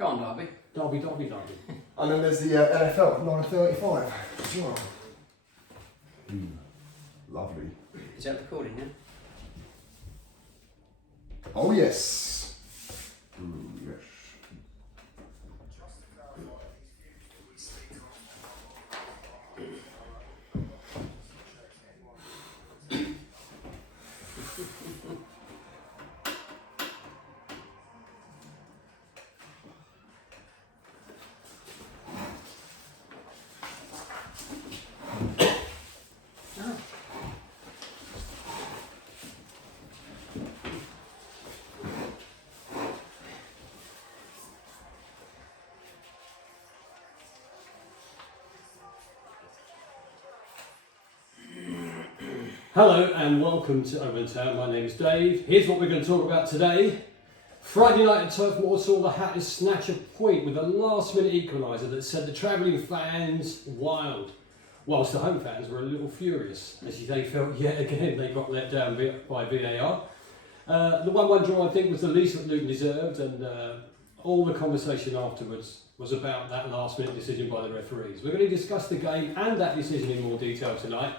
Go on, Derby. Derby. And then there's the NFL at 9:35. Sure. Lovely. Is that recording, yeah? Oh yes. Yes. Hello and welcome to Over in Town. My name is Dave. Here's what we're going to talk about today. Friday night at Turf Moor saw the Hatters snatch a point with a last-minute equaliser that sent the travelling fans wild, whilst the home fans were a little furious as they felt yet again they got let down by VAR. The 1-1 draw, I think, was the least that Luton deserved, and all the conversation afterwards was about that last-minute decision by the referees. We're going to discuss the game and that decision in more detail tonight.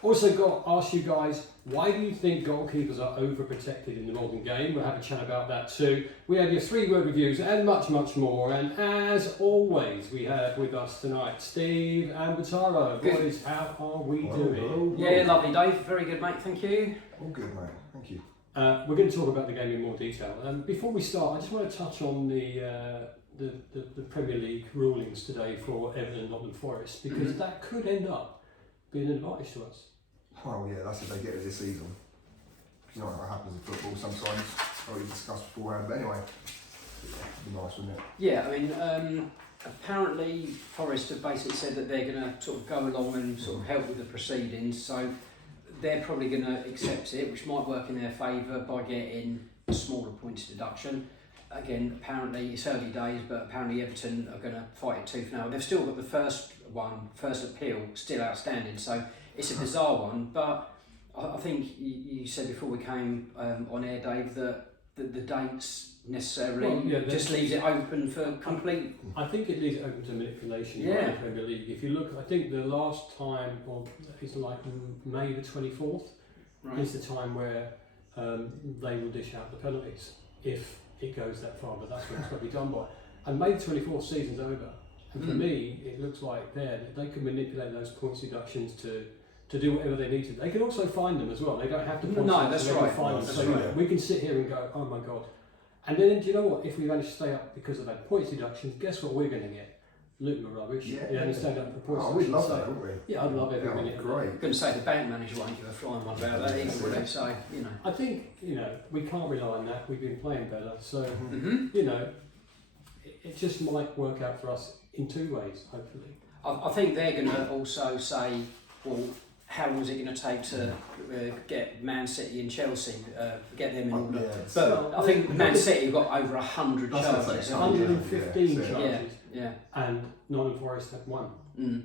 Also got to ask you guys, why do you think goalkeepers are overprotected in the modern game? We'll have a chat about that too. We have your 3-word reviews and much more. And as always, we have with us tonight Steve and Batara. Boys, how are we doing? Yeah, lovely, Dave. Very good, mate. Thank you. All good, mate. Thank you. We're going to talk about the game in more detail. Before we start, I just want to touch on the Premier League rulings today for Everton and Nottingham Forest, because that could end up being an advantage to us. Oh yeah, that's if they get it this season. You know what happens in football sometimes. We discussed beforehand, but anyway, it'd be nice, wouldn't it? Yeah, I mean, apparently Forest have basically said that they're going to sort of go along and sort of help with the proceedings, so they're probably going to accept it, which might work in their favour by getting a smaller points deduction. Again, apparently it's early days, but apparently Everton are going to fight it tooth and nail. They've still got the first appeal still outstanding, so it's a bizarre one. But I think you said before we came on air, Dave, that the dates necessarily just leaves it open for complete. I think it leaves it open to manipulation by the Premier League. If you look, I think the last time is like May the 24th is the time where they will dish out the penalties if it goes that far, but that's what it's got to be done by. And May the 24th season's over, and for me it looks like they can manipulate those points deductions to do whatever they need to. They can also find them as well. They don't have to point no, that's right. Find them. So we can sit here and go, oh my god. And then do you know what? If we manage to stay up because of that points deductions, guess what we're going to get? Luton are rubbish. Yeah, and stand up for points. Oh, we'd love that, wouldn't we? Yeah, I'd love every minute. Great. I'm going to say the bank manager won't give a flying one about that either, would they? So, you know. I think, we can't rely on that. We've been playing better. So, it just might work out for us in two ways, hopefully. I think they're going to also say, well, how long is it going to take to get Man City and Chelsea, get them in order? Yeah, but I think Man City have got over 100 charges. 115 charges. Yeah. And Nottingham Forest had 1. Mm.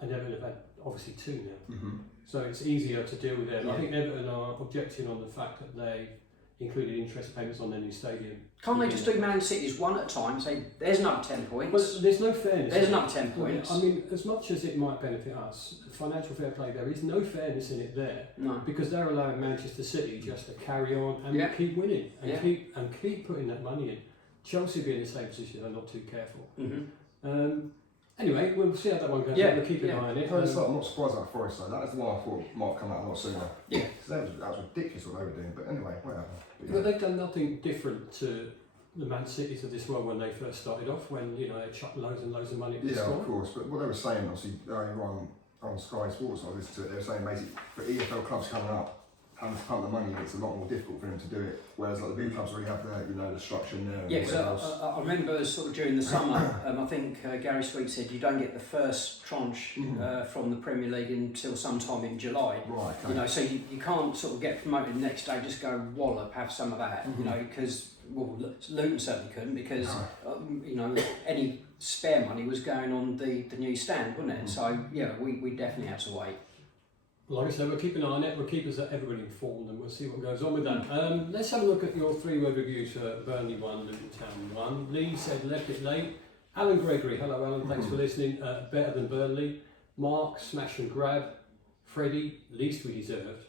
And Everton have had obviously 2 now. Mm-hmm. So it's easier to deal with them. I think Everton are objecting on the fact that they included interest payments on their new stadium. Can't they just do Man City's 1 at a time? Say, there's another 10 points. Well, there's no fairness. There's another 10 points. I mean, as much as it might benefit us, financial fair play, there is no fairness in it there. No. Because they're allowing Manchester City just to carry on and keep winning and keep putting that money in. Chelsea be in the same position, they're not too careful. Mm-hmm. Anyway, we'll see how that one goes. We'll keep an eye on it. I'm not surprised about Forest though. That is the one I thought might have come out a lot sooner. Yeah. That was ridiculous what they were doing. But anyway, whatever. But they've done nothing different to the Man Cities of this world when they first started off, when they chucked loads and loads of money at the score. Of course. But what they were saying, obviously, earlier on Sky Sports, I listened to it. They were saying basically for EFL clubs coming up, having to pump the money, it's a lot more difficult for them to do it. Whereas like the big clubs already have the structure in there. Yeah, so I remember sort of during the summer, I think Gary Sweet said you don't get the first tranche from the Premier League until sometime in July. Right. Okay. So you can't sort of get promoted the next day, just go wallop, have some of that. Because Luton certainly couldn't, because any spare money was going on the new stand, wasn't it? So yeah, we definitely have to wait. Like I said, we'll keep an eye on it, we'll keep everybody informed, and we'll see what goes on with that. Let's have a look at your 3-word reviews for Burnley 1, Luton Town 1. Lee said, left it late. Alan Gregory, hello Alan, thanks for listening. Better than Burnley. Mark, smash and grab. Freddie, least we deserved.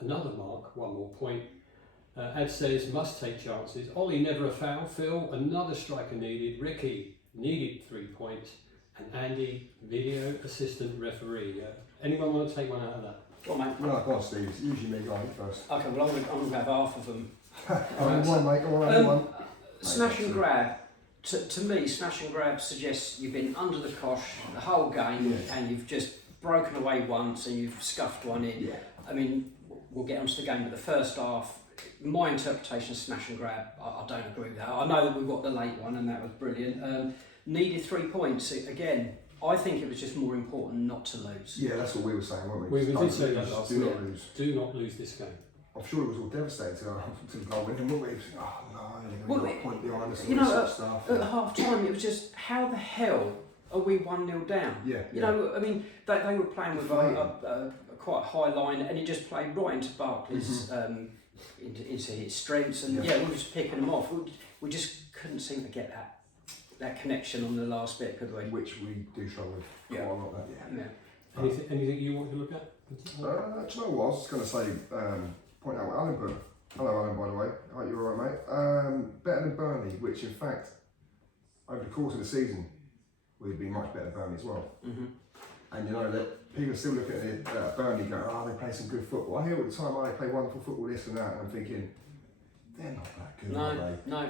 Another Mark, 1 more point. Ed says, must take chances. Ollie, never a foul. Phil, another striker needed. Ricky, needed 3 points. And Andy, video assistant referee. Anyone want to take one out of that? Go on, mate. No, go on, Steve. It's usually me going first. Okay, well, I'm going to have half of them. Only one, mate. Only one. Smash and grab. To me, smash and grab suggests you've been under the cosh the whole game and you've just broken away once and you've scuffed one in. Yeah. I mean, we'll get onto the game, but the first half, my interpretation of smash and grab, I don't agree with that. I know that we got the late one and that was brilliant. Needed 3 points. Again, I think it was just more important not to lose. Yeah, that's what we were saying, weren't we? We did say that. Do not lose. Do not lose this game. I'm sure it was all devastating to the goal winning, weren't we? Oh no, Well, a point behind us. You All know, this sort of at stuff. half time, it was just, how the hell are we 1-0 down? Yeah. You know, I mean, they were playing with a quite high line and it just played right into Barkley's, into his strengths. And we were just picking them off. We just couldn't seem to get that connection on the last bit, could we? Which we do struggle with quite a lot. That, Anything you want to look at? Do you know what? I was just going to say, point out what Alan put. Hello, Alan, by the way. I hope you're alright, mate. Better than Burnley, which in fact, over the course of the season, we've been much better than Burnley as well. Mm-hmm. And you know that people are still looking at it, Burnley going, oh, they play some good football. I hear all the time, oh, they play wonderful football, this and that, and I'm thinking, they're not that good, are they? No,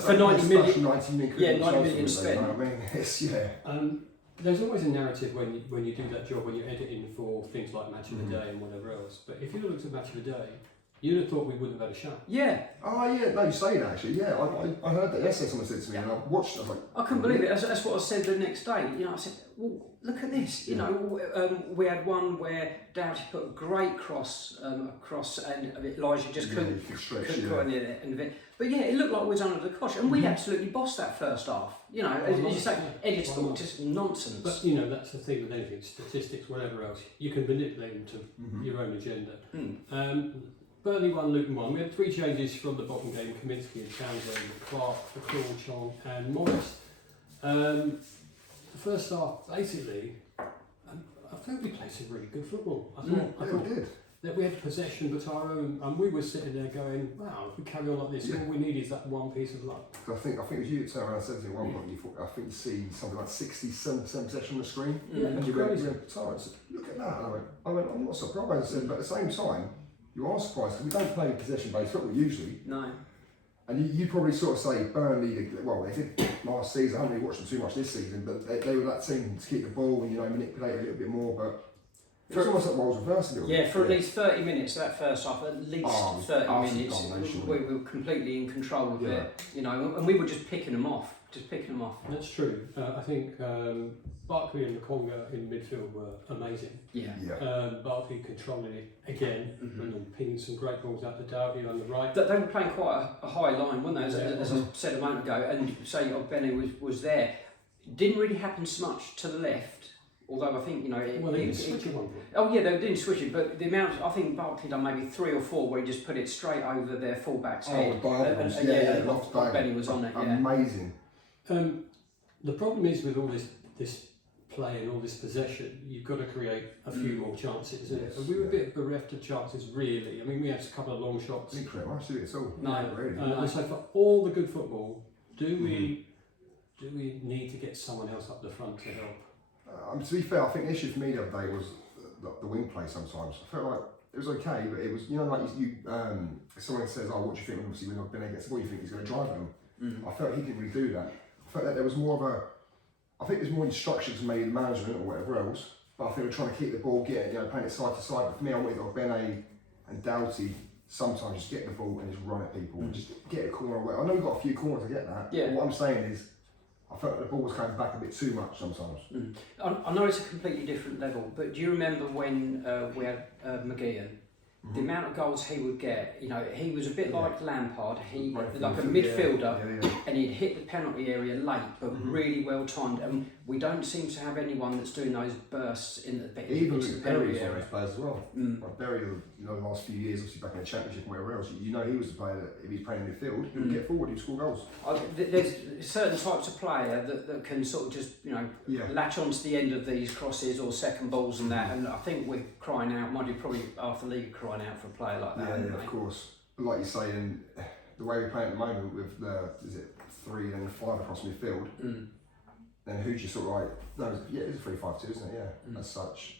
for 90 million. 90 million. Yeah, 90 million spent. You know what I mean? It's, There's always a narrative when you do that job, when you're editing for things like Match of the Day and whatever else. But if you looked at Match of the Day, you'd have thought we wouldn't have had a shot. Yeah. Oh yeah, no, you say that actually. Yeah, I heard that yesterday. Someone said to me, and I watched. I was like, I couldn't believe it. That's what I said the next day. You know, I said, well, look at this. You know, we had one where Doughty put a great cross across, and Elijah just couldn't go in the end of it. But yeah, it looked like we was under the cosh, and we absolutely bossed that first half. You know, as you say, Edits thought just nonsense. But you know, that's the thing with anything, statistics, whatever else. You can manipulate them to your own agenda. Burnley 1, Luton 1. We had 3 changes from the bottom game: Kaminsky and Townsend, Clark, McCall, Chong, and Morris. The first half, basically, I think we played some really good football. I thought we did. That we had possession but our own, and we were sitting there going, wow, if we carry on like this, all we need is that one piece of luck. I think it was you that turned around and said to me at one point, I think you see something like 67% possession on the screen. Yeah, and you went, look at that. And I went, I'm not surprised. I said, but at the same time, you are surprised because we don't play possession-based football usually. No. And you probably sort of say Burnley, well, they did last season. I haven't really watched them too much this season, but they were that team to keep the ball and manipulate a little bit more. But it was almost like roles reversed a little bit. Yeah, for at least 30 minutes that first half, at least 30 minutes, we were completely in control of it. You know, and we were just picking them off. That's true. I think Barkley and Makonga in midfield were amazing. Yeah. Barkley controlling it again and then pinging some great balls out to Doughty on the right. They were playing quite a high line, weren't they? As I said a moment ago, and say Benny was there. Didn't really happen so much to the left. Although I think, they didn't switch it one point. Oh yeah, they didn't switch it, but the amount, I think Barkley done maybe 3 or 4 where he just put it straight over their fullback's head. Benny was on it. Amazing. The problem is with all this play and all this possession, you've got to create a few more chances, isn't it? And we were a bit bereft of chances, really. I mean, we had a couple of long shots. Didn't create much, did it? At all? No, really. And so for all the good football, do we need to get someone else up the front to help? To be fair, I think the issue for me the other day was the wing play sometimes. I felt like it was okay, but it was, like someone says, oh, what do you think? Obviously, when Ben gets the ball, you think he's going to drive at them. I felt he didn't really do that. I felt that there was more of I think there's more instructions made in management or whatever else, but I think we're trying to keep the ball, playing it side to side. But for me, I wanted Ben and Doughty sometimes just get the ball and just run at people, just get a corner away. I know we've got a few corners to get that, but what I'm saying is, I felt the ball was coming back a bit too much sometimes. I know it's a completely different level, but do you remember when we had McGeehan? the amount of goals he would get, you know, he was a bit like Lampard. He Right, like a midfield, midfielder, yeah. and he'd hit the penalty area late, but really well timed. And we don't seem to have anyone that's doing those bursts in the Even into the with penalty Berry was one of area. those players as well. Like Berry, you know, the last few years, obviously back in the Championship and wherever else, you know he was the player that if he's playing in midfield, he would get forward, he'd score goals. There's certain types of player that can sort of just, you know, latch onto the end of these crosses or second balls and that. And I think we're crying out, mind you, probably half the league crying out for a player like that. Yeah, of course. But like you say, and the way we're playing at the moment with the, is it 3 and 5 across midfield, then who's just sort of like, no, it's a 3-5-2, isn't it? Yeah, as such.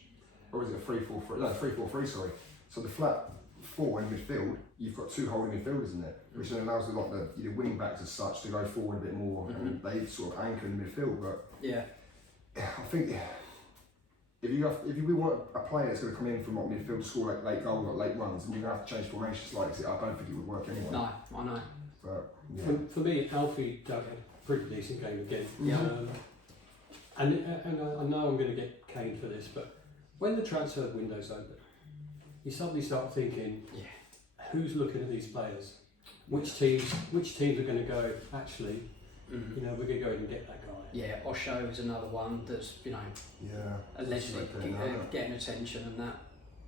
Or is it a 3-4-3? No, 3-4-3, sorry. So the flat 4 in midfield, you've got 2 holding midfielders in there, which then allows the wing backs as such to go forward a bit more, and they sort of anchor in the midfield. But I think if we want a player that's going to come in from midfield to score like late goals, like late runs, and you're going to have to change formations like I don't think it would work anyway. No, I know. But For me, Alfie dug a pretty decent game again. Yeah. And I know I'm going to get caned for this, but when the transfer window's open, you suddenly start thinking, who's looking at these players? Which teams are going to go, actually, you know, we're going to go and get that guy. Yeah, Osho is another one that's, you know, allegedly getting attention and that.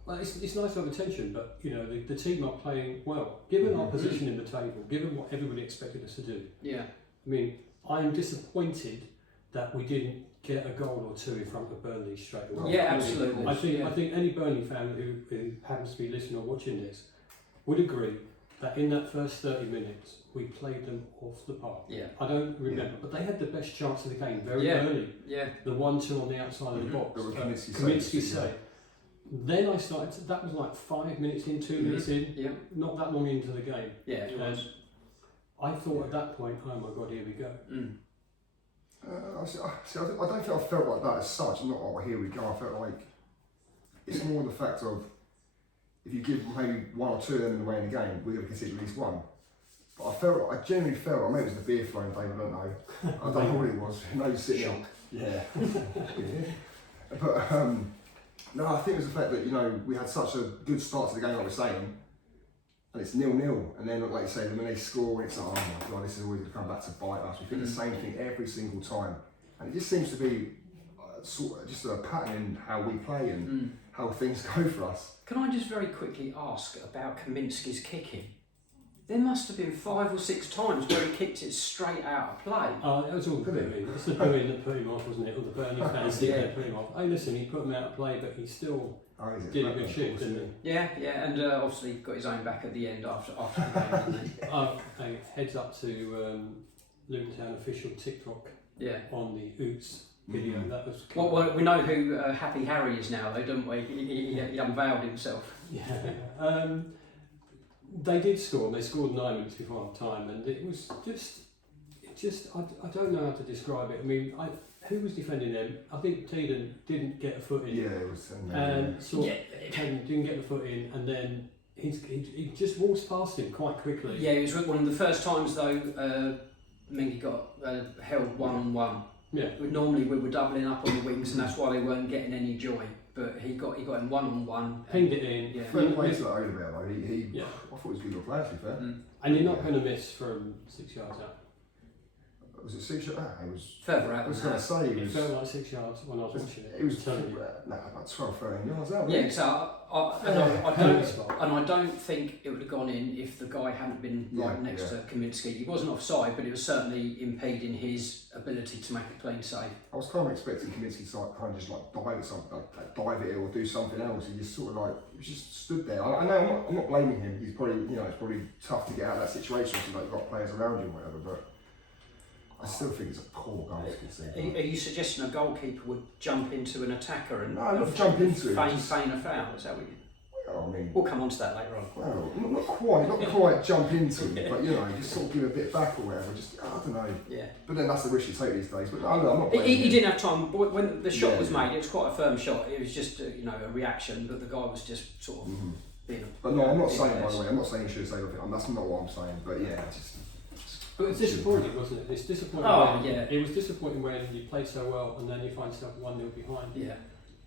Well, it's nice to have attention, but, you know, the team are playing well. Given our position in the table, given what everybody expected us to do. Yeah. I mean, I'm disappointed that we didn't get a goal or 2 in front of Burnley straight away. Yeah, absolutely. I think any Burnley fan who happens to be listening or watching this would agree that in that first 30 minutes we played them off the park. Yeah. I don't remember, but they had the best chance of the game very early. Yeah. The 1-2 on the outside of the box. Kaminsky save. Then I started. That was like 5 minutes in, 2 minutes in. Yeah. Not that long into the game. Yeah. It was. I thought at that point, oh my God, here we go. I don't think I felt like that as such. Not like here we go. I felt like it's more the fact of if you give maybe 1 or 2 of them away in the game, we're going to concede at least 1. But I genuinely felt, maybe it was the beer flowing, Dave, I don't know. I don't know what it was. No, sitting up. Yeah. But no, I think it was the fact that, you know, we had such a good start to the game, like we're saying, and it's 0-0, and then like you say, when they score, it's like, oh my God, this is always going to come back to bite us. We think the same thing every single time, and it just seems to be sort of just a pattern in how we play and how things go for us. Can I just very quickly ask about Kaminsky's kicking? There must have been 5 or 6 times where he kicked it straight out of play. Oh, that was all booing. It's the booing that put him off, wasn't it? All the Burnley fans that put him off. Hey, listen, he put him out of play, but he still did a good shift, didn't he? Yeah, and obviously got his own back at the end after the game, didn't he? Hey, heads up to Luton Town official TikTok on the Oots video. That was cool. Well, we know who Happy Harry is now, though, don't we? He unveiled himself. Yeah. They did score, and they scored 9 minutes before half time, and it was just I don't know how to describe it. I mean, who was defending them? I think Teeden didn't get a foot in. Yeah, it was. And Teeden didn't get the foot in, and then he just waltzed past him quite quickly. Yeah, it was one of the first times, though, Mengi got held 1-on-1. Yeah. Normally we were doubling up on the wings, and that's why they weren't getting any joy. But he got him 1-on-1. Pinged it in. Yeah. Fair play to that Odell though. I thought he was a good little player, to be fair. And you're not going to miss from 6 yards out. Was it 6 yards out? It was further out. I was going to say it felt like 6 yards when I was watching it. It was about 12, 13 yards out. Yeah, so I don't think it would have gone in if the guy hadn't been right next to Kaminsky. He wasn't offside, but it was certainly impeding his ability to make a clean save. I was kind of expecting Kaminsky to kind of just dive at something, dive it or do something else. He just sort of he just stood there. I know I'm not blaming him. He's probably it's probably tough to get out of that situation. So you've got players around you, or whatever, but. I still think it's a poor goal. Are you suggesting a goalkeeper would jump into an attacker and not jump into it? Feign a foul? Is that what you? Well, I mean, we'll come on to that later on. Well, not quite jump into it, but just sort of give a bit back or whatever. Just I don't know. Yeah. But then that's the risk you take these days. But I'm not. He didn't have time. When the shot was made, it was quite a firm shot. It was just a reaction, but the guy was just sort of being. But no, I'm not saying by the way. I'm not saying you should say anything. That's not what I'm saying. But yeah, just. But it's disappointing, wasn't it? It's disappointing. It was disappointing when you played so well and then you find yourself 1-0 behind. Yeah.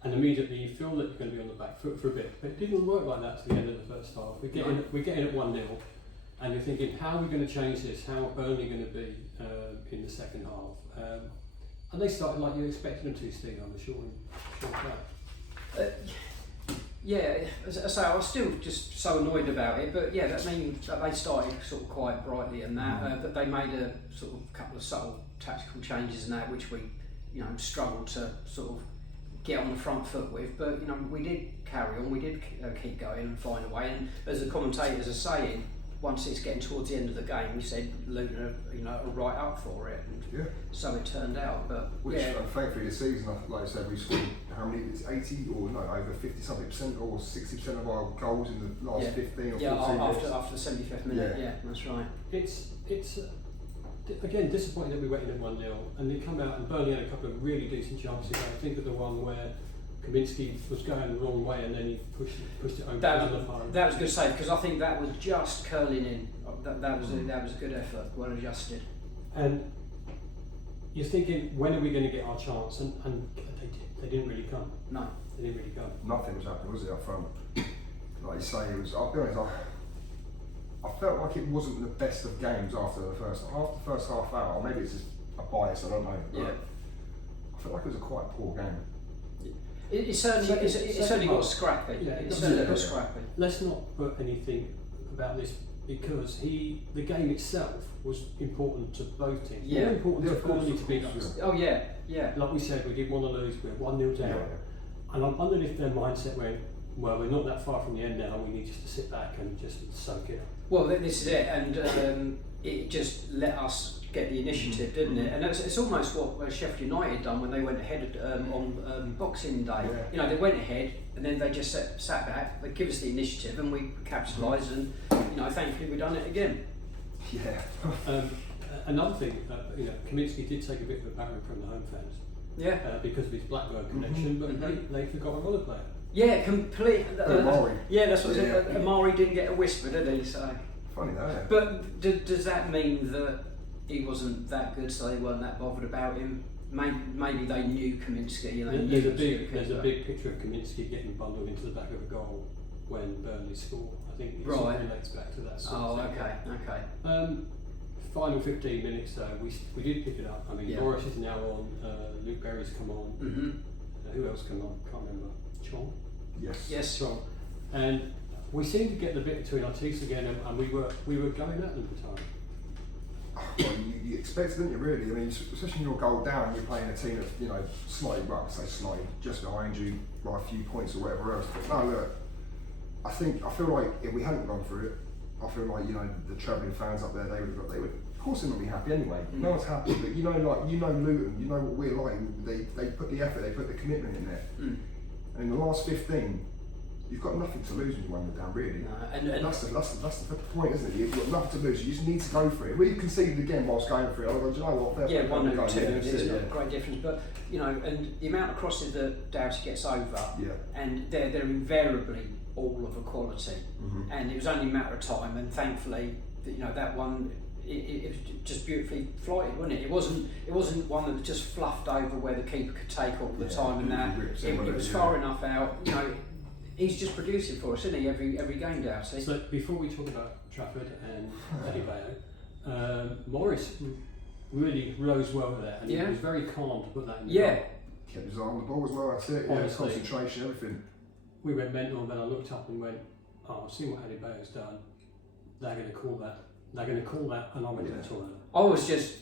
and immediately you feel that you're going to be on the back foot for a bit. But it didn't work like that to the end of the first half. We're getting at 1-0, and you're thinking, how are we going to change this? How are Burnley going to be in the second half? And they started like you expected them to, Steve, I'm sure. Yeah, as I say, I was still just so annoyed about it, but yeah, that means that they started sort of quite brightly and that they made a sort of couple of subtle tactical changes and that, which we, struggled to sort of get on the front foot with, but we did carry on, we did keep going and find a way, and as the commentators are saying, once it's getting towards the end of the game, we said Luton are right up for it, and so it turned out. But thankfully this season, like I said, we scored how many? It's 80 or no, over 50-something% or 60% of our goals in the last 15 or 14 after the 75th minute. Yeah, that's right. It's again disappointing that we went in at 1-0 and they come out and Burnley had a couple of really decent chances. I think of the one where Kaminsky was going the wrong way and then he pushed it over that was a good save, because I think that was just curling in. That was a good effort, well adjusted. And you're thinking, when are we going to get our chance? And they didn't really come. No, they didn't really come. Nothing was happening, was it, up front? Like you say, it was. I'll be honest. I felt like it wasn't the best of games after the first half hour. Or maybe it's just a bias. I don't know. But I felt like it was a quite poor game. It certainly got scrappy. Yeah, it certainly got scrappy. Let's not put anything about this, because the game itself was important to both teams. Yeah. More important to Burnley to beat us. Oh yeah. Like we said, we didn't want to lose. We were 1-0 down, and I'm wondering if their mindset went, well, we're not that far from the end now. We need just to sit back and just soak it up. Well, this is it, and it just let us get the initiative, didn't it? And it's almost what Sheffield United done when they went ahead on Boxing Day. Yeah. They went ahead and then they just sat back. They give us the initiative and we capitalised, and thankfully we've done it again. Yeah. Another thing, Kaminsky did take a bit of a battering from the home fans. Yeah. Because of his Blackburn connection, but they forgot another player. Yeah, complete. Amari. Yeah, that's what I said. Amari didn't get a whisper, did he? So. Funny that. But does that mean that he wasn't that good, so they weren't that bothered about him? Maybe they knew Kaminsky. There's a big picture of Kaminsky getting bundled into the back of a goal when Burnley score. I think it sort of relates back to that sort of thing. Okay. Final 15 minutes though, we did pick it up. I mean, Morris is now on, Luke Berry's come on. Mm-hmm. Who else come on? Can't remember. Chong? Yes. Chong. And we seemed to get the bit between our teeth again, and we were going at them for time. Well, you expected, didn't you, really? I mean, especially when you're a goal down, you're playing a team that's, slightly, just behind you by a few points or whatever else. But no, look, I feel like if we hadn't gone through it, I feel like, the travelling fans up there, they would, of course they would be happy anyway. No one's happy, but Luton, you know what we're like. They put the effort, they put the commitment in there. And in the last 15, you've got nothing to lose when you won down, really. And that's the point, isn't it? You've got nothing to lose. You just need to go for it. We conceded again whilst going for it. I go, do you know what? Yeah, 1-2. It's not a great difference, but and the amount of crosses that Doughty gets over, and they're invariably all of a quality. And it was only a matter of time. And thankfully, that one. It was just beautifully flighted, wasn't it? It wasn't one that was just fluffed over where the keeper could take all the time, and that it was far enough out. He's just producing for us, isn't he? Every game, Doughty. So before we talk about Trafford and Eddie Bayo, Morris really rose well with that, and he was very calm to put that in the goal. Kept his eye on the ball as well. That's it. Honestly, concentration, everything. We went mental, and then I looked up and went, "Oh, I've seen what Eddie Bayo's done. They're going to call that." And I went to the toilet. I was just,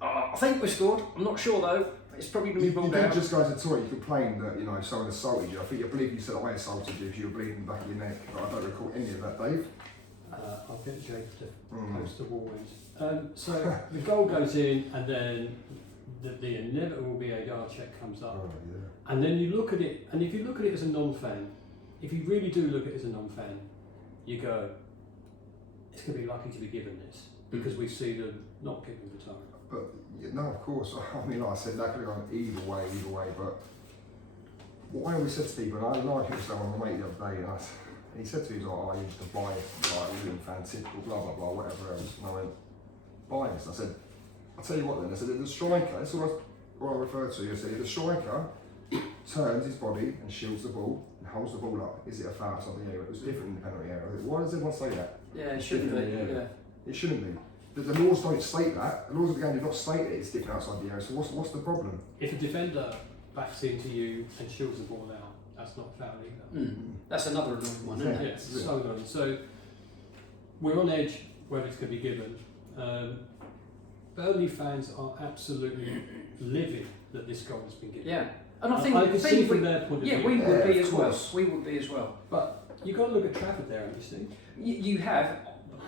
I think we scored. I'm not sure though. It's probably going to be ruled out. You didn't just go to the toilet. You complained that someone assaulted you. I believe you said I assaulted you if you were bleeding in the back of your neck, but I don't recall any of that, Dave. I'll get Jake to post the warnings. So the goal goes in, and then the inevitable VAR check comes up, and then you look at it, and if you look at it as a non-fan, if you really do look at it as a non-fan, you go, it's going to be lucky to be given this, because we see them not giving the time. But no, of course. I mean, like I said, that could have gone either way. But what I always said to people, and I like it with someone on my mate the other day, and he said to me, "Oh, I used to buy it, like William fan, typical, blah blah blah, whatever else." And I went, "Bias." I said, "I'll tell you what then." I said, "The striker." That's what I referred to. I said, "The striker turns his body and shields the ball and holds the ball up. Is it a foul outside the area? It was different in the penalty area. Why does everyone say that? Yeah, it shouldn't be. Yeah. It shouldn't be. The laws don't state that. The laws of the game do not state it. It's different outside the area. So what's the problem? If a defender backs into you and shields the ball out, that's not foul either. That's another annoying one, isn't it? Yes, so annoying. So we're on edge whether it's going to be given. Burnley fans are absolutely livid that this goal has been given. Yeah, and I think I can see from their point of view. Yeah, we would be of as well. course. We would be as well. But you've got to look at Trafford there, haven't you, Steve? You have.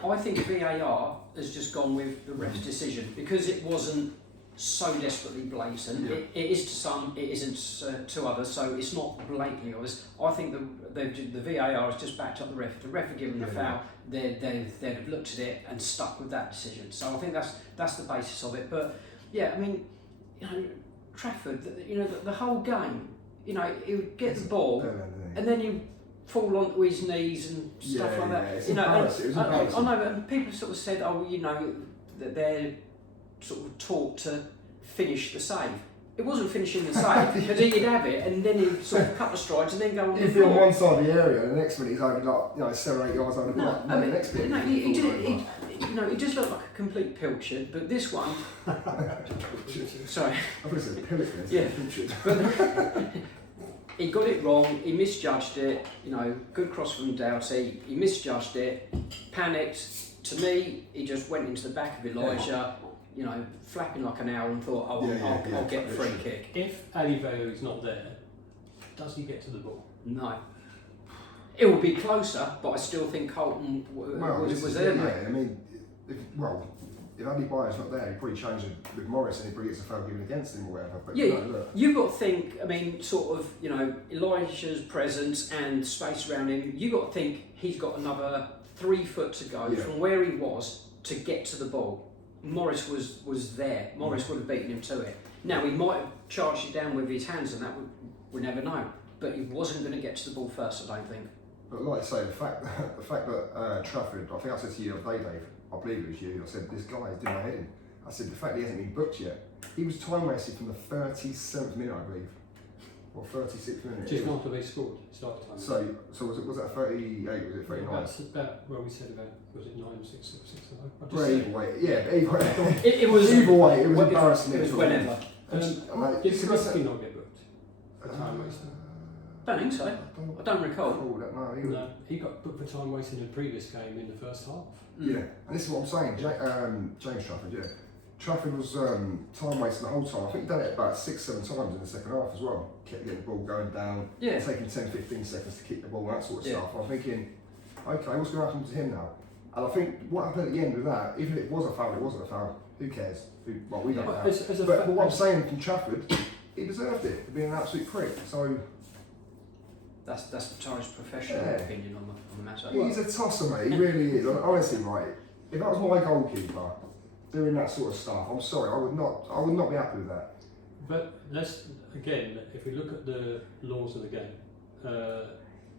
I think VAR has just gone with the ref's decision because it wasn't so desperately blatant. Yeah. It is to some, it isn't to others, so it's not blatantly obvious. I think the VAR has just backed up the ref. If the ref had given the foul, they'd have looked at it and stuck with that decision. So I think that's the basis of it. But yeah, I mean, Trafford, the whole game, he would get the ball and then you fall onto his knees and stuff like that. It's embarrassing. It was embarrassing. I know, and people sort of said, that they're sort of taught to finish the save. It wasn't finishing the save, because he'd have it and then he'd sort of cut the strides and then go on He'd be on one side of the area and the next minute he's only like 7 or 8 yards over the block. No, the next bit. He just looked like a complete pilchard, but this one... Sorry. I thought it said pilchard. Yeah. Pilchard. But he got it wrong, he misjudged it, good cross from Doughty, he misjudged it, panicked. To me, he just went into the back of Elijah, flapping like an owl and thought, I'll get the free kick. If Adebayo is not there, does he get to the ball? No. It will be closer, but I still think Colton was there, mate. Yeah, I mean, if Adebayo's not there, he'd probably change it with Morris and he probably gets a foul given against him or whatever. But you've got to think, Elijah's presence and space around him, you've got to think he's got another 3 foot to go from where he was to get to the ball. Morris was there. Morris would have beaten him to it. Now, he might have charged it down with his hands and that we never know. But he wasn't going to get to the ball first, I don't think. But like I say, the fact that Trafford, I think I said to you the other day, Dave, I believe it was you, I said, this guy is doing my head in. I said, the fact that he hasn't been booked yet. He was time wasted from the 37th minute, I believe. Or 36th minute. Just after they scored, started time. So was that 38, was it 39? That's about, we said about, was it 9, 6, 6, 6, But either way, either way. It was embarrassing. It was whenever. Did Kaminsky not get booked for time wasting? I don't think so. I don't recall. No, he got booked for time wasting in the previous game in the first half. Yeah, and this is what I'm saying. James Trafford, yeah. Trafford was time wasting the whole time. I think he done it about 6-7 times in the second half as well. Kept getting the ball going down, taking 10-15 seconds to keep the ball, that sort of stuff. I'm thinking, okay, what's going to happen to him now? And I think what happened at the end with that, even if it was a foul, it wasn't a foul. Who cares? Well, we don't know. But what I'm saying from Trafford, he deserved it for being an absolute prick. So that's the Tyr's professional opinion on the matter. He's a tosser, mate. He really is. Honestly, right. If that was my goalkeeper doing that sort of stuff, I'm sorry, I would not be happy with that. But let's again, if we look at the laws of the game,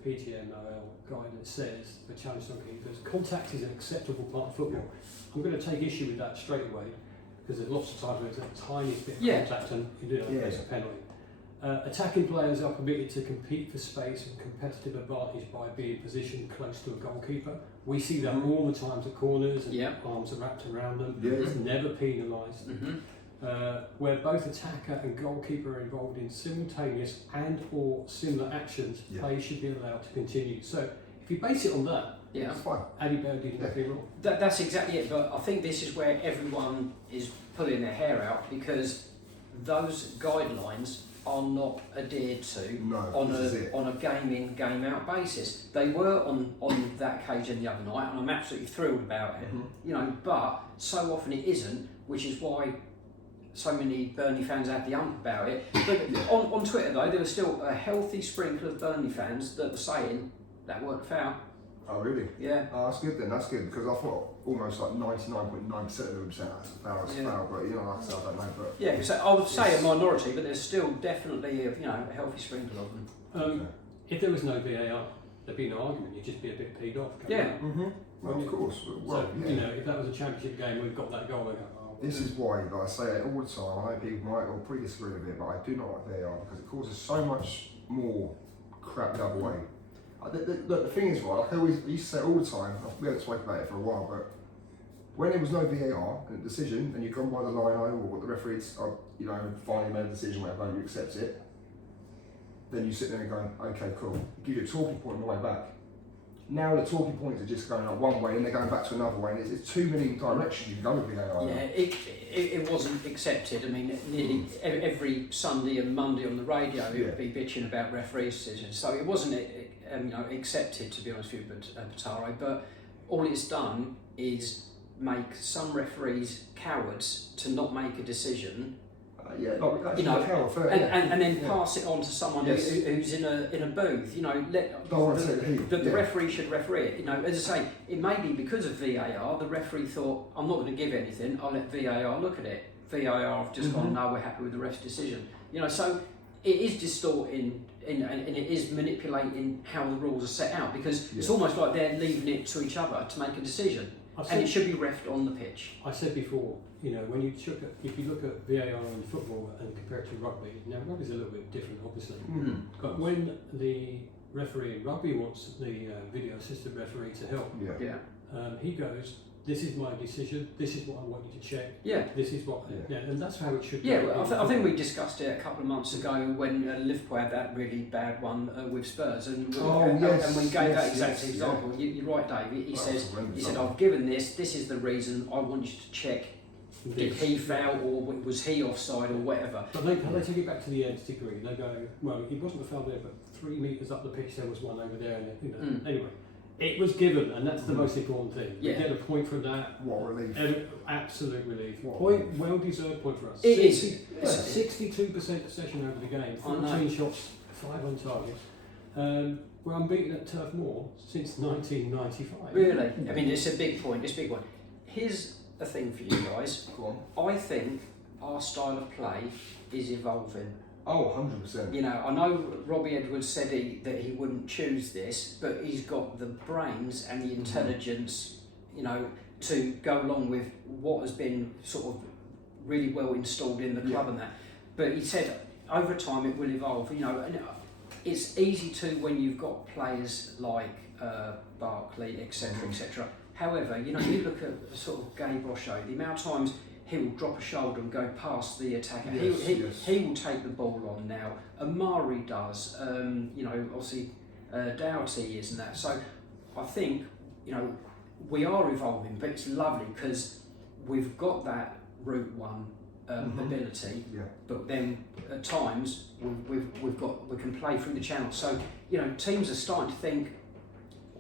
PTMOL guidance says for challenge goalkeepers, contact is an acceptable part of football. I'm going to take issue with that straight away because there's lots of times where there's a tiny bit of contact and you do that as a penalty. Attacking players are permitted to compete for space and competitive advantage by being positioned close to a goalkeeper. We see that all the times at corners and arms are wrapped around them. It's never penalised. Where both attacker and goalkeeper are involved in simultaneous and or similar actions, play should be allowed to continue. So if you base it on that, that's fine. Adebayo did nothing wrong. That's exactly it, but I think this is where everyone is pulling their hair out because those guidelines are not adhered to on a game in, game out basis. They were on that occasion the other night, and I'm absolutely thrilled about it. But so often it isn't, which is why so many Burnley fans had the ump about it. But on Twitter though, there was still a healthy sprinkle of Burnley fans that were saying that weren't foul. Oh really? Yeah. Oh, that's good then. That's good because I thought almost like 99.9% of them saying that's a foul. That's a foul, but like I said, I don't know. But so I would say a minority, but there's still definitely a healthy sprinkle of them. If there was no VAR, there'd be no argument. You'd just be a bit peed off. Well, of course. Well, so if that was a championship game, we've got that goal. We go, oh This is why, like I say it all the time, I know people might or probably disagree with it, but I do not like VAR because it causes so much more crap the other way. The thing is, right, like I used to say all the time, we haven't spoken about it for a while, but when there was no VAR and a decision, and you've gone by the line or what the referees are, finally made a decision, whatever, and you accept it, then you sit there and go, okay, cool. It gives you a talking point on the way back. Now the talking points are just going like one way and they're going back to another way, and it's too many directions you can go with VAR. Yeah, it wasn't accepted. I mean, nearly every Sunday and Monday on the radio, it would be bitching about referee decisions. So it wasn't accepted, to be honest with you, Bataro. But all it's done is make some referees cowards to not make a decision. And then pass it on to someone who's in a booth. The referee should referee it. As I say, it may be because of VAR. The referee thought, I'm not going to give anything. I'll let VAR look at it. VAR have just gone, no, we're happy with the ref's decision. So it is distorting and it is manipulating how the rules are set out, because it's almost like they're leaving it to each other to make a decision, and it should be refed on the pitch. I said before, when if you look at VAR in football and compare it to rugby, now rugby's a little bit different, obviously, but when the referee in rugby wants the video assistant referee to help, he goes, this is my decision, this is what I want you to check, this is what, and that's how it should be. I think we discussed it a couple of months ago when Liverpool had that really bad one with Spurs, and we gave that exact example. You're right, Dave. He said, I've given this is the reason I want you to check. Did he foul, or was he offside, or whatever? But they take it back to the nth degree. They go, well, it wasn't a foul there, but 3 metres up the pitch there was one over there. And anyway, it was given, and that's the most important thing. You get a point from that. What relief! Absolute relief. Well deserved point for us. It is 62% possession over the game, 14 shots, 5 on target. We're unbeaten at Turf Moor since 1995. Really? I mean, it's a big point. It's a big one. Here's a thing for you guys. Go on. I think our style of play is evolving. Oh, 100%. I know Robbie Edwards said that he wouldn't choose this, but he's got the brains and the intelligence, to go along with what has been sort of really well installed in the club and that. But he said over time it will evolve. And it's easy to when you've got players like Barkley, etc., etc. However, you look at sort of Gabe Rocho, the amount of times he will drop a shoulder and go past the attacker. He will take the ball on now. Amari does. Obviously Doughty is and that. So I think, we are evolving, but it's lovely because we've got that route one ability, but then at times we can play through the channel. So teams are starting to think,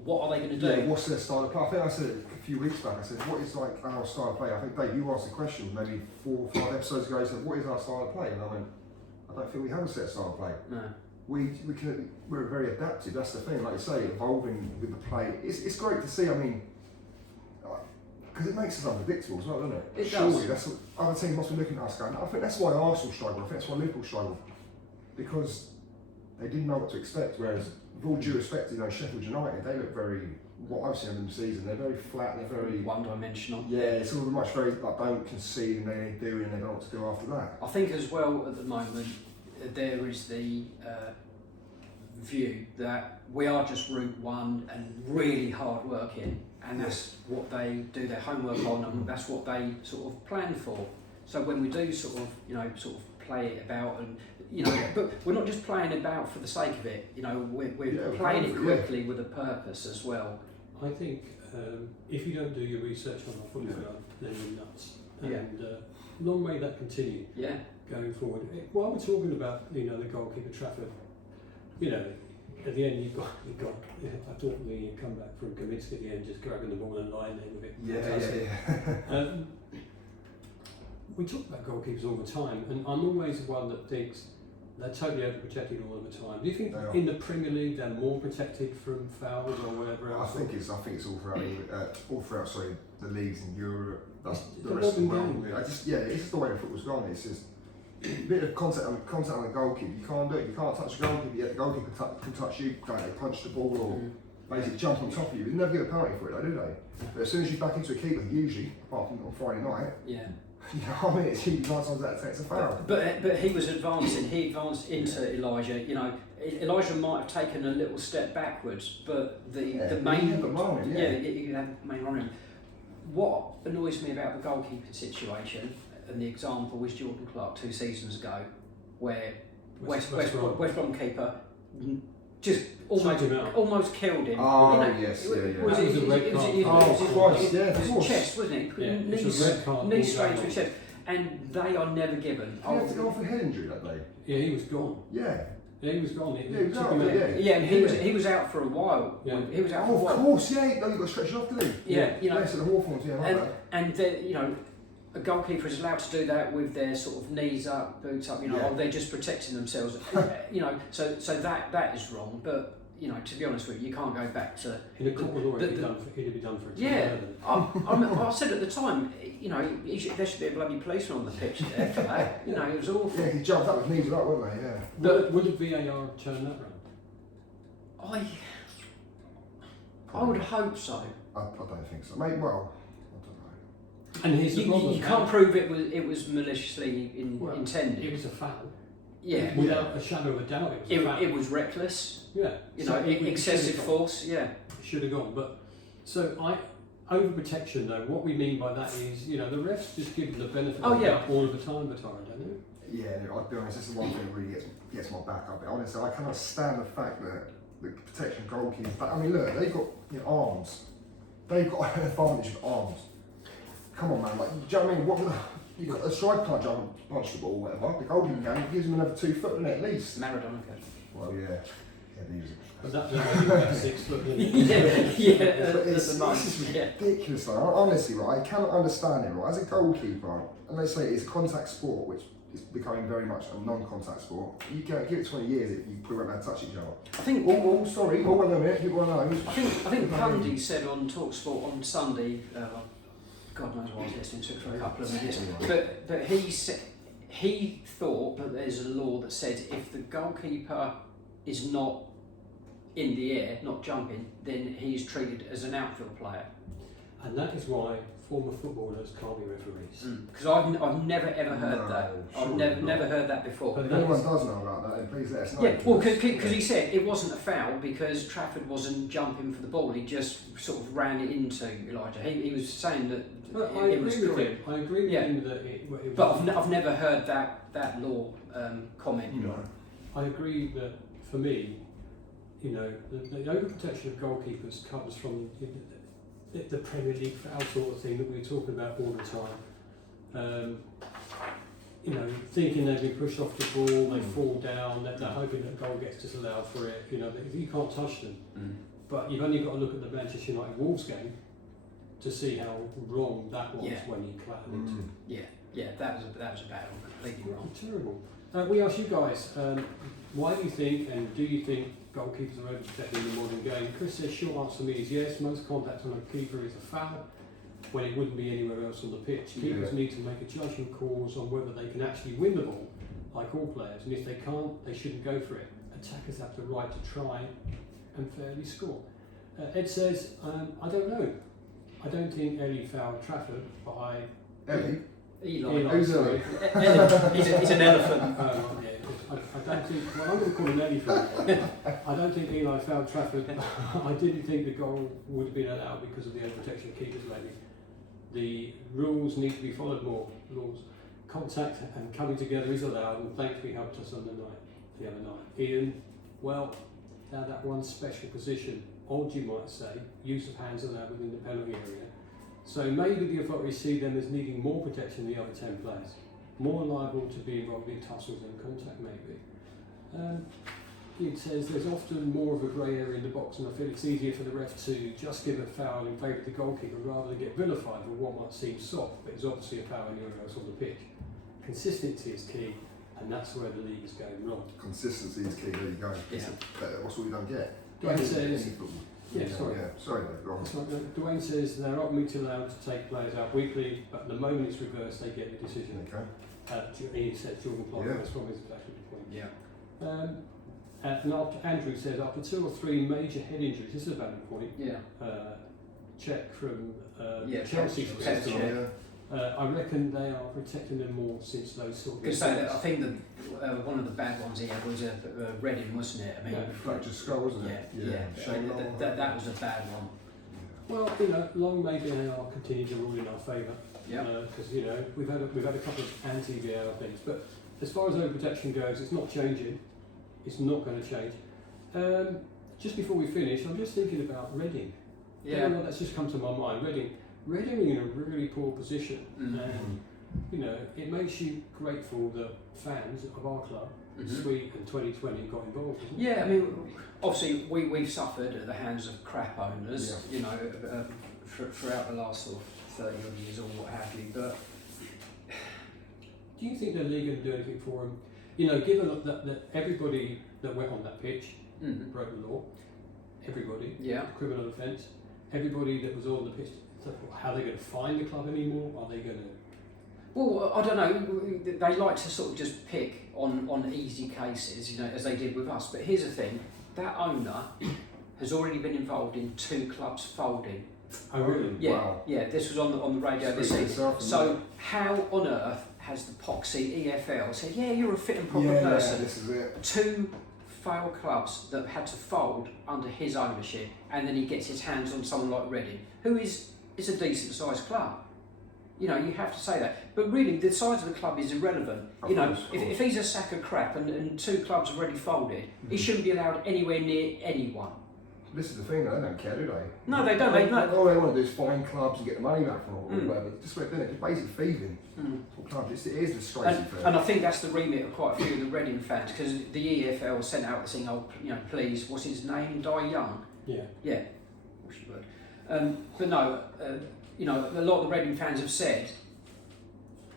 what are they going to do? Yeah, what's their style of play? I think I said it a few weeks back. I said, what is like our style of play? I think, Dave, you asked the question maybe 4 or 5 episodes ago. You said, what is our style of play? And I went, I don't think we have a set style of play. No. We're very adaptive. That's the thing. Like you say, evolving with the play. It's great to see. I mean, because it makes us unpredictable as well, doesn't it? Surely that's what other teams must be looking at us going. I think that's why Arsenal struggle. I think that's why Liverpool struggle, because they didn't know what to expect. Whereas, with all due respect to Sheffield United, they look very, what I've seen of them this season, they're very flat, they're very one-dimensional. Yeah, it's all much very like don't concede and they do and they don't know what to do after that. I think as well at the moment there is the view that we are just route one and really hard working, and that's what they do their homework on, and that's what they sort of plan for. So when we do sort of play it about, and but we're not just playing about for the sake of it. We're playing it quickly with a purpose as well. I think if you don't do your research on the football field, then you're nuts. And long may that continue. Yeah. Going forward. While we're talking about the goalkeeper Trafford, at the end you've got. I thought the comeback from Kaminsky at the end, just grabbing the ball and lying there with it. Yeah. We talk about goalkeepers all the time, and I'm always the one that thinks they're totally overprotected all the time. Do you think in the Premier League they're more protected from fouls or whatever else? I think it's all throughout the leagues in Europe. That's the the rest of the modern world. It's just the way the football's gone. It's just a bit of contact on the goalkeeper. You can't do it. You can't touch the goalkeeper. Yet the goalkeeper can touch you. They punch the ball or basically jump on top of you. They never get a penalty for it, though, do they? But as soon as you back into a keeper, usually, apart from on Friday night, You know what I mean? It's 9 times out of 10 it's a foul. But he was advancing. He advanced into Elijah. You know, Elijah might have taken a little step backwards, but the main you have the main running. What annoys me about the goalkeeping situation, and the example was Jordan Clark 2 seasons ago, where West Brom keeper just almost killed him. Oh, you know, yes, it was his chest, wasn't it? Knee straight to his chest. And they are never given. Did he have to go off with a head injury that day? Yeah, he was gone. Yeah. Yeah, he was gone. He was out, and he was out for a while. Yeah. He was out for a of while. course, yeah. No, you got stretched off, didn't he? Yeah, you know. Yes, at the Hawthorns, yeah. And you know, a goalkeeper is allowed to do that with their sort of knees up, boots up. You know, or they're just protecting themselves. You know, so that is wrong. But you know, to be honest with you, you can't go back to. In a court of law, it'd be done for a yeah. I said at the time, you know, there should be a bloody policeman on the pitch there for that. You know, it was awful. Yeah, he jumped up with knees up, weren't they? Yeah. But would the VAR turn that round? I would hope so. I don't think so. Maybe, well, I don't know. And here's the problem. You can't prove it was maliciously intended. It was a foul. Yeah. Without a shadow of a doubt, it was a foul. It was reckless. Yeah. You know, excessive force. Yeah. It should have gone. But so overprotection though. What we mean by that is, you know, the refs just give the benefit of the doubt all of the time, don't they? Yeah, I'll be honest. This is one thing that really gets my back up. Honestly, I cannot stand the fact that the protection goalkeepers. I mean, look, they've got arms. They've got an advantage with arms. Come on, man. Like, do you know what I mean? What would you got a striker can't jump, punch the ball, or whatever. The goalkeeper can. Gives him another 2 foot, at least. Maradona could. Well, yeah. But that's about 6 foot. It's ridiculous, though. Honestly, right, I cannot understand it, right? As a goalkeeper, and they say it's a contact sport, which is becoming very much a non-contact sport. You can give it 20 years if you probably won't touch each other. I think. Sorry, all one minute, people know. I think Bundy said on TalkSport on Sunday. God knows why I was listening to it for a couple of minutes. But he said he thought that there's a law that said if the goalkeeper is not in the air, not jumping, then he's treated as an outfield player. And that is why former footballers can't be referees. Because I've never ever heard that. I've never heard that before. But if anyone does know about that, then please let us know. Yeah, well, because he said it wasn't a foul because Trafford wasn't jumping for the ball. He just sort of ran it into Elijah. He was saying that it was correct. I agree with him that it was. But I've never heard that law commented on. I agree that for me, you know, the overprotection of goalkeepers comes from the Premier League foul sort of thing that we were talking about all the time. You know, thinking they've been pushed off the ball, they fall down, they're hoping that goal gets disallowed for it. You know, you can't touch them. But you've only got to look at the Manchester United Wolves game to see how wrong that was when he clattered into. Yeah, that was a bad one, completely wrong. Terrible. We asked you guys, why do you think, and do you think goalkeepers are overprotected in the modern game? Chris says short answer to me is yes. Most contact on a keeper is a foul when it wouldn't be anywhere else on the pitch. Keepers need to make a judgment calls on whether they can actually win the ball, like all players, and if they can't, they shouldn't go for it. Attackers have the right to try and fairly score. Ed says, I don't know. I don't think Ellie fouled Trafford, but Eli. Who's Ellie? He's an elephant. I don't think. Well, I'm going to call him Ellie foul. I don't think Eli fouled Trafford. I didn't think the goal would have been allowed because of the overprotection of keepers. Maybe the rules need to be followed more. Laws, contact and coming together is allowed, and thankfully helped us on the other night. Ian, well, now that one special position, odd you might say, use of hands allowed within the penalty area. So maybe the authorities see them as needing more protection than the other 10 players, more liable to be involved in tussles and contact maybe. It says there's often more of a grey area in the box, and I feel it's easier for the ref to just give a foul in favour of the goalkeeper rather than get vilified for what might seem soft, but is obviously a foul anywhere else on the pitch. Consistency is key, and that's where the league is going wrong. Consistency is key, there you go. Yeah. What's all you don't get? Dwayne says, Dwayne says they're ultimately allowed to take players out weekly, but the moment it's reversed, they get the decision. Okay. He said Jordan Clark, that's probably exactly the point. Yeah. And Andrew says after 2 or 3 major head injuries, this is a valid point. Yeah. Check from Yeah, Chelsea. Chelsea. I reckon they are protecting them more since those sort of. Because I think one of the bad ones he had was Reading, wasn't it? I mean, fractured skull, wasn't it? Shame that was a bad one. Well, you know, long may VAR continue to rule in our favour. Yeah. Because you know we've had a couple of anti-VAR things, but as far as overprotection goes, it's not changing. It's not going to change. Just before we finish, I'm just thinking about Reading. Yeah. Well, that's just come to my mind. Reading are in a really poor position, Mm-hmm. and you know it makes you grateful that fans of our club, Mm-hmm. Sweet and 2020, got involved. Isn't it? Yeah, I mean, obviously we've suffered at the hands of crap owners, you know, throughout the last sort of 30 odd years or what have you. But Do you think the league going to do anything for them? You know, given that everybody that went on that pitch mm-hmm. broke the law, everybody, yeah, criminal offence, everybody that was on the pitch. So how are they going to find the club anymore? Are they going to? well, I don't know. They like to sort of just pick on easy cases, you know, as they did with us. But here's the thing: that owner has already been involved in 2 clubs folding. Oh really? Yeah, Wow. yeah. This was on the radio this Speak for evening. yourself, So how on earth has the poxy EFL said, yeah, you're a fit and proper person? This is it. 2 failed clubs that had to fold under his ownership, and then he gets his hands on someone like Reading, who is a decent sized club. You know, you have to say that. But really, the size of the club is irrelevant. Of You know, course, of course. if he's a sack of crap and 2 clubs have already folded, he shouldn't be allowed anywhere near anyone. This is the thing, though, they don't care, do they? No, they don't. They don't. All they want to do is find clubs and get the money back from them, or Mm. whatever. Just what they're doing, it's basically thieving. Mm. For clubs, it is disgraceful. And I think that's the remit of quite a few of the Reading fans, because the EFL sent out the thing, oh, you know, please, what's his name? Die Young. Yeah. Yeah, wish you would. But no, you know, a lot of the Reading fans have said,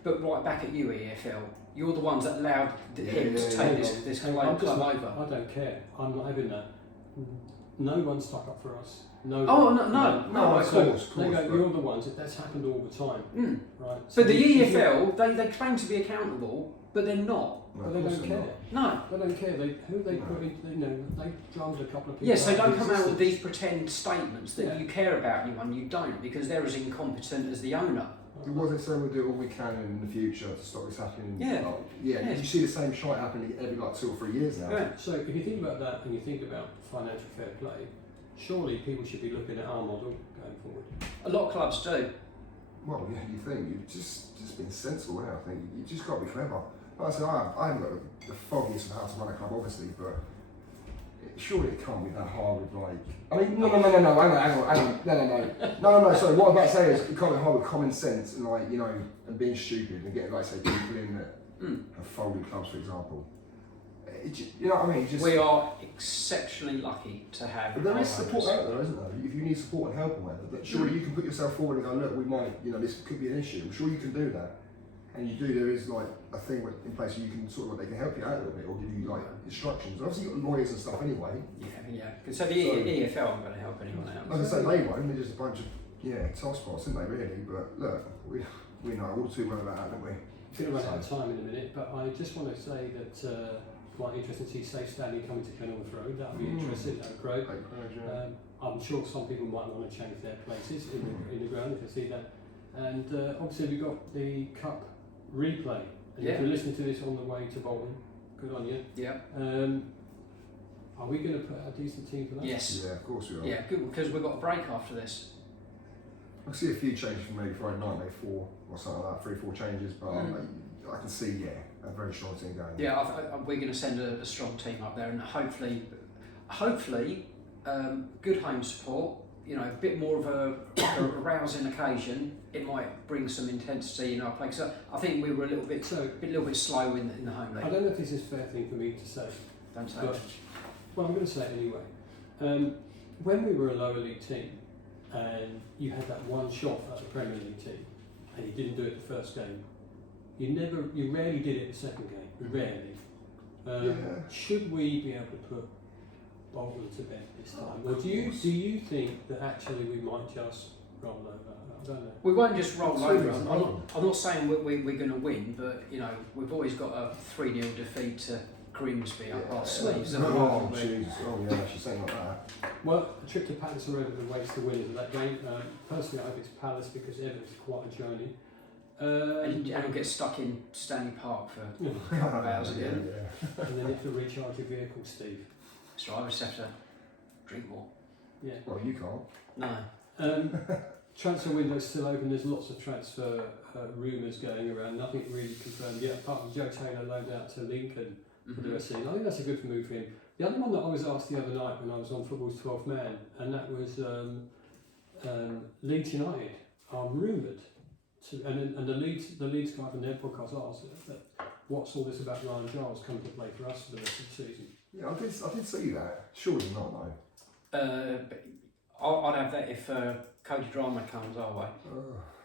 but right back at you, EFL, you're the ones that allowed him to take this club over. I don't care. I'm not having that. No one stuck up for us. No. Oh no, of So course. they go, you're the ones. That's happened all the time, Mm. right? But the EFL, they claim to be accountable, but they're not. No, But of they course don't they're care. not. No. They don't care. Who they put into, you know, they drummed a couple of people. Yes, they out don't of come out with existence. these pretend statements that Yeah. you care about anyone. You don't, because they're as incompetent as the owner. Was it saying we'll do all we can in the future to stop this happening? Yeah. Like, yeah. Yeah. You see the same shite happening every like 2 or 3 years now. Yeah. So if you think about that and you think about financial fair play, surely people should be looking at our model going forward. A lot of clubs do. Well, yeah, you think you've just been sensible now. I think you just got to be clever. Like I said, I haven't got the foggiest of how to run a club, obviously, but surely it can't be that hard with like. I mean, no, hang on, no. Sorry, what I'm about to say is it can't be hard with common sense and like and being stupid and getting like say people in that have folded clubs, for example. You know what I mean? Just, We are exceptionally lucky to have. but there is our support owners. out there, isn't there? If you need support and help or whatever, that surely you can put yourself forward and go, look, we might, this could be an issue. I'm sure you can do that. And you do, there is like a thing in place where you can sort of they can help you out a little bit or give you like instructions. Obviously you've got lawyers and stuff anyway. Yeah. So the EFL aren't going to help anyone out. Like I say, they won't, they're just a bunch of tosspots, aren't they really? But look, we know all too well about that, don't we? We're going to run out of time in a minute, but I just want to say that quite interesting to see Safe Standing coming to Kenilworth Road. That would be interesting. That would be great. I'm sure some people might want to change their places in the ground if they see that. And obviously we've got the Cup replay. And if you're listening to this on the way to Bolton, good on you. Yeah. Are we going to put out a decent team for that? Yes. Yeah, of course we are. Yeah, good, because we've got a break after this. I see a few changes from maybe Friday night, maybe 4 or something like that, 3 or 4 changes, but I can see, a very strong team going. Yeah, we're going to send a strong team up there, and hopefully, good home support. A bit more of a rousing occasion. It might bring some intensity in our play. So I think we were a little bit slow in the home league. I don't know if this is a fair thing for me to say. Don't say But, it. well, I'm going to say it anyway. When we were a lower league team, and you had that one shot at the Premier League team, and you didn't do it the first game, you rarely did it the second game. Rarely. Should we be able to put Bolton to bed this time, or do you think that actually we might just roll over? I don't know. We won't just roll over. It's I'm not saying we're going to win, but we've always got a 3-0 defeat to Grimsby up our sleeves. Oh, Jesus. Oh, yeah, she's saying like that. Well, a trip to Patterson Road awaits the winners of that game. Personally, I hope it's Palace because Everton's quite a journey. And you'll get stuck in Stanley Park for a couple of hours again. Yeah. And then you have to recharge your vehicle, Steve. So I just have to drink more. Yeah. Well, you can't. No. Transfer window's still open. There's lots of transfer rumours going around. Nothing really confirmed yet, apart from Joe Taylor loaned out to Lincoln for the rest of the season. I think that's a good move for him. The other one that I was asked the other night when I was on Football's 12th Man, and that was Leeds United are rumoured to, and the Leeds guy from their podcast asked what's all this about Ryan Giles coming to play for us for the rest of the season? Yeah, I did see that. Surely not, no. But I'd have that if Cody Drama comes our way.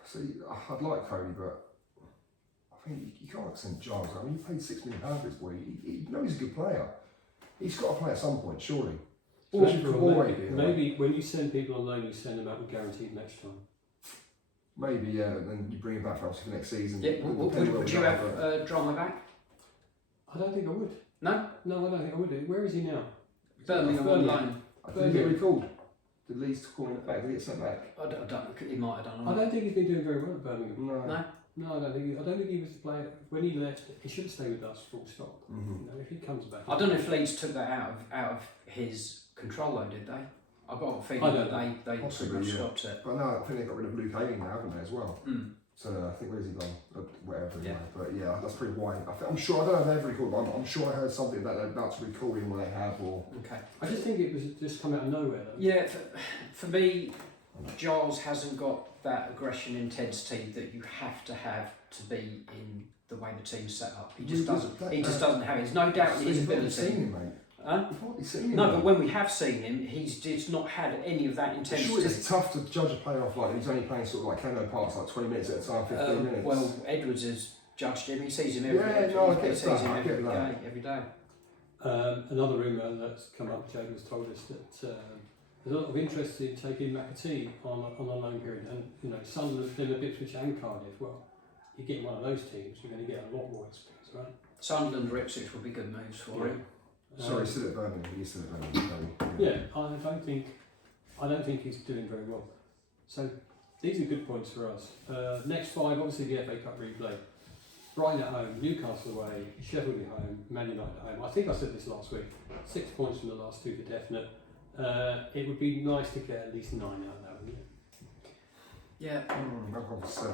See, I'd like Cody, but I think you can't extend Giles. I mean, you paid £6 million for this boy. You know he's a good player. He's got to play at some point, surely. Maybe when you send people on loan, you send them out with guaranteed match time. Maybe, yeah, and then you bring him back for next season. Yeah, would you have Drama back? I don't think I would. No? No, I don't think I would. Where is he now? Birmingham on loan. I think he got recalled. Did Leeds call him back? Did he get sent back? I don't. He might have done. I don't think he's been doing very well at Birmingham. No. No, I don't think he was the player when he left. He should have stayed with us. Full stop. Mm-hmm. You know, if he comes back, I don't know if Leeds took that out of his control though, did they? I've got a feeling that they possibly stopped it. But no, I think they got rid of Luke Ayling now, haven't they, as well? Mm. So I think where's he gone? Whatever. Yeah. Anyway. But yeah, that's pretty why. I'm sure. I don't know if they've recalled, but I'm sure I heard something that they're about to recall him when they have. Or Okay. I just think it was just come out of nowhere. Though. Yeah, for me, Giles hasn't got that aggression intensity that you have to be in the way the team's set up. He just doesn't. He just doesn't have it. There's no doubt in his ability. Seen him, mate. Huh? You've hardly seen him. No, but when we have seen him, he's just not had any of that intensity. Sure, it's tough to judge a player off like he's only playing sort of like Kano Parks like 20 minutes at a time, 15 minutes. Well, Edwards has judged him. He sees him every day. Another rumour that's come up, Jake has told us that there's a lot of interest in taking McAtee on a loan period, and you know Sunderland, Plymouth, Ipswich, and Cardiff. Well, you get one of those teams, you're going to get a lot more experience, right? Sunderland or Ipswich would be good moves for him. Sorry, he's still at Burnley. He's still at Burnley. Yeah, I don't think he's doing very well. So these are good points for us. Next 5, obviously the FA Cup replay. Brighton at home, Newcastle away, Sheffield at home, Man United at home. I think I said this last week. 6 points from the last 2 for definite. It would be nice to get at least 9 out of that, wouldn't it? Yeah. I've gone for 7.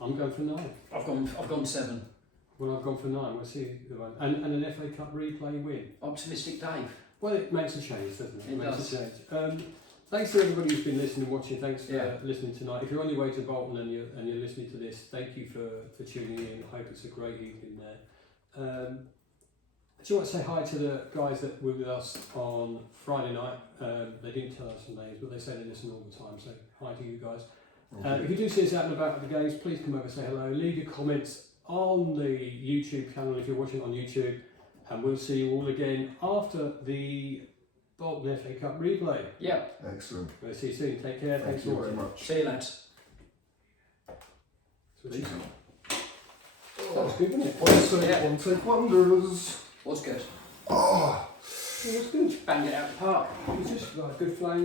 I'm going for 9. I've gone 7. Well, I've gone for 9. We'll see. And an FA Cup replay win. Optimistic Dave. Well, it makes a change, doesn't it? It makes does. a change. Thanks to everybody who's been listening and watching. Thanks for listening tonight. If you're on your way to Bolton and you're listening to this, thank you for tuning in. I hope it's a great evening there. Do you want to say hi to the guys that were with us on Friday night? They didn't tell us their names, but they say they listen all the time. So hi to you guys. If you do see us out and about at the games, please come over and say hello. Leave your comments on the YouTube channel if you're watching on YouTube, and we'll see you all again after the Bolton FA Cup replay. Yeah. Excellent. We'll see you soon. Take care. Thank you very much. See you lads. Decent. That was good, wasn't it? One take wonders. Was good. Oh. It was good. Banged it out the park. It was just like good flame.